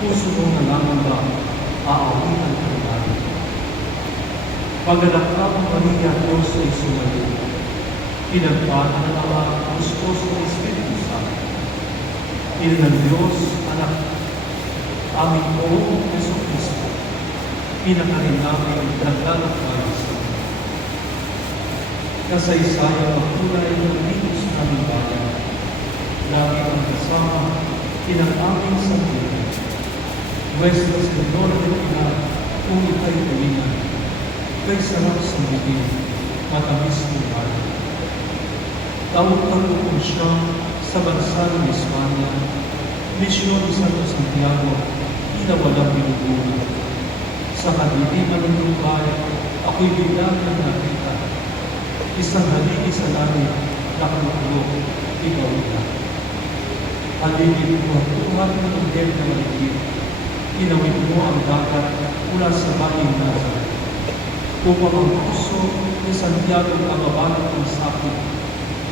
Puso mong nangangamba, aawitan ang langit. Pagdalakap ang Maria, Diyos ay sumayo. Pinagpala ng Ama, gusto sa Espiritu Santo. Ina ng Diyos, anak, aming poong Yeso Cristo. Pinakarin namin naglalak tayo sa Kasaysayang magkulay ng linis naming bayan. Lagi ang kasama, inang aming sandiyan. Nuestra Senora de Pilar, kung ika'y tuwingan, kay sarap sa bibig, matamis ng bayan. Tawag ang siya sa bansa ng Espanya, misyon ni Santo Santiago, inawalang binubuhay. Sa kadiliman ng lumbay, ako'y biglang ng nakita. Isang haligi sa langit, nakaluklok, ikaw na. Haligi buhat-buhat ng inggit na maligid. Inawit mo ang dagat mula sa baling Nazareth. Upang ang puso ni Santiago ang kababalan ng sakit,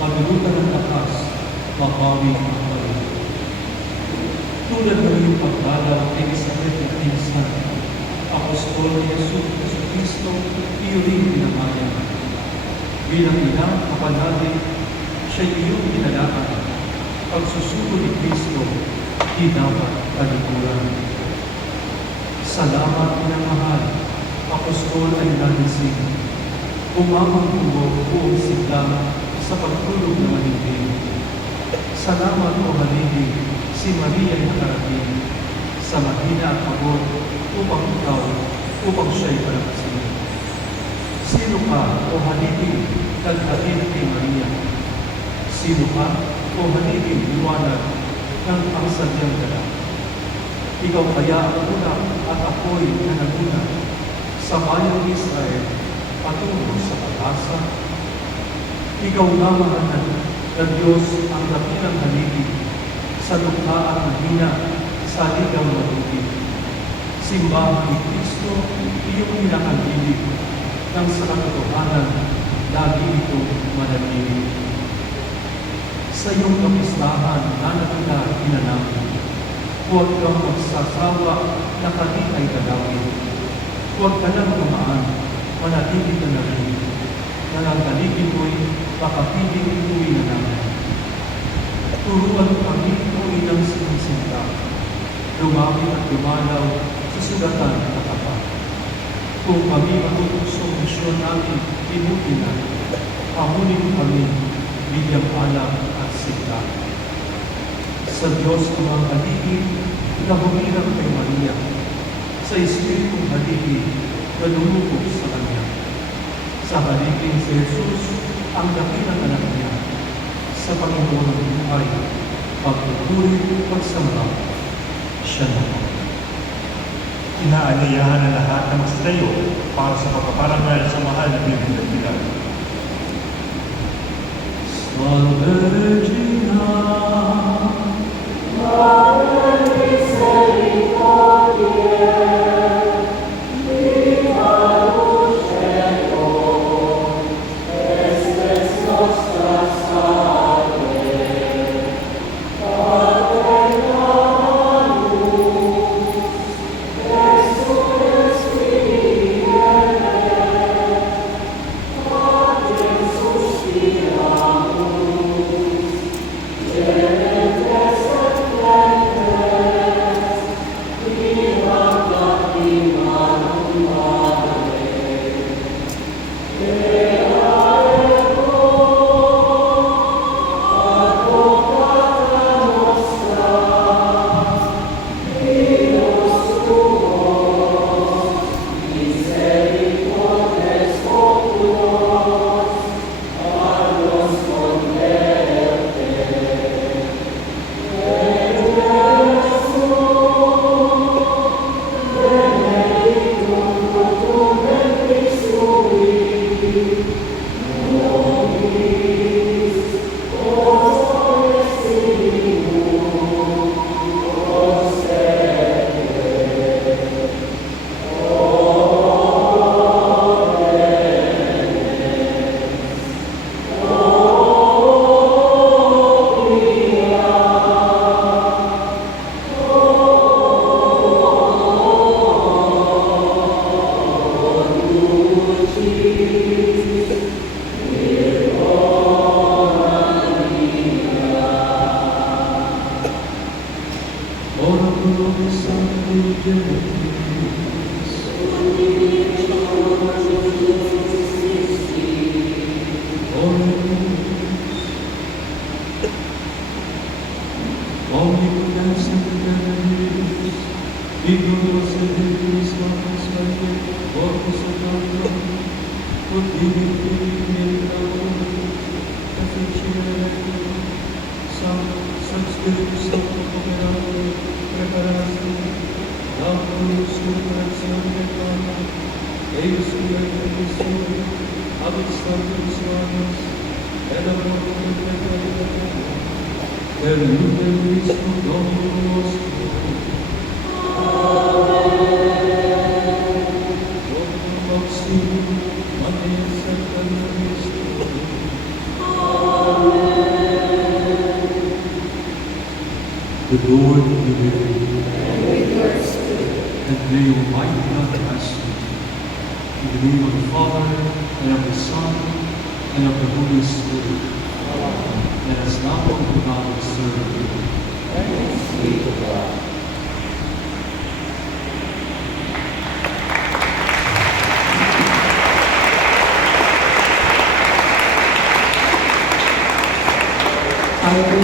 magulutan ng lakas, mabawi ang balik. Tulad ng iyong pagdalaw kay Isabel at Pinsan, Apostol ni Jesus Cristo, iyo rin pinamayan. Bilang inang kapalagi, siya iyong pinalakan. Pagsusuko ni Kristo, di dapat palikuran. Salamat pinamahal, Apostol ay nanisig. Umamang buo buong sigla sa pagtulog ng maligid. Salamat o haligi, si Maria nakarating sa mahina at pagod upang ikaw, upang siya'y palakasin. Sino ka o haligi naghatid kay Maria? Sino ka o haligi liwanag ng ang sadyang dala? Ikaw kaya ang una at ako'y nanaguna sa bayang Israel patungo sa pag-asa. Ikaw lamang ang nan- na Diyos ang dakilang haligi sa lukha at mahina sa ligaw na tubig. Simbahan ni Kristo, iyong pinakalilig ng sa katotohanan, lagi ito manatili. Sa iyong kapistahan, anak kita pinanamin. Huwag kang magsasawa na kami ay dalawin. Huwag ka lang tumaan, manatili ka na rin. Nanangalipin mo'y makapiling tuwi na namin. Turuan kami o ilang sinisinta. Lumami at lumalaw sa sugatan na tapat. Kung kami matutusong misyon namin, pinuti na. Pamunin kami, bigyang alam at sigla. Sa Diyos ang mga haligi na humirang kay Maria, sa Espiritong haligi na lumubog sa Kanya. Sa haliging si Jesus, ang dakilang anak niya, sa Panginoon ng buhay, pagpupuri at pagsamba, siya naman. Inaanyayahan na lahat na magsasayo para sa pagpaparangal sa mahal na ng Pilar. Salve Regina, The Lord be with you. May God. In the name of the Father, and of the Son, and of the Holy Spirit. Let us now go to God and serve Him. Tayo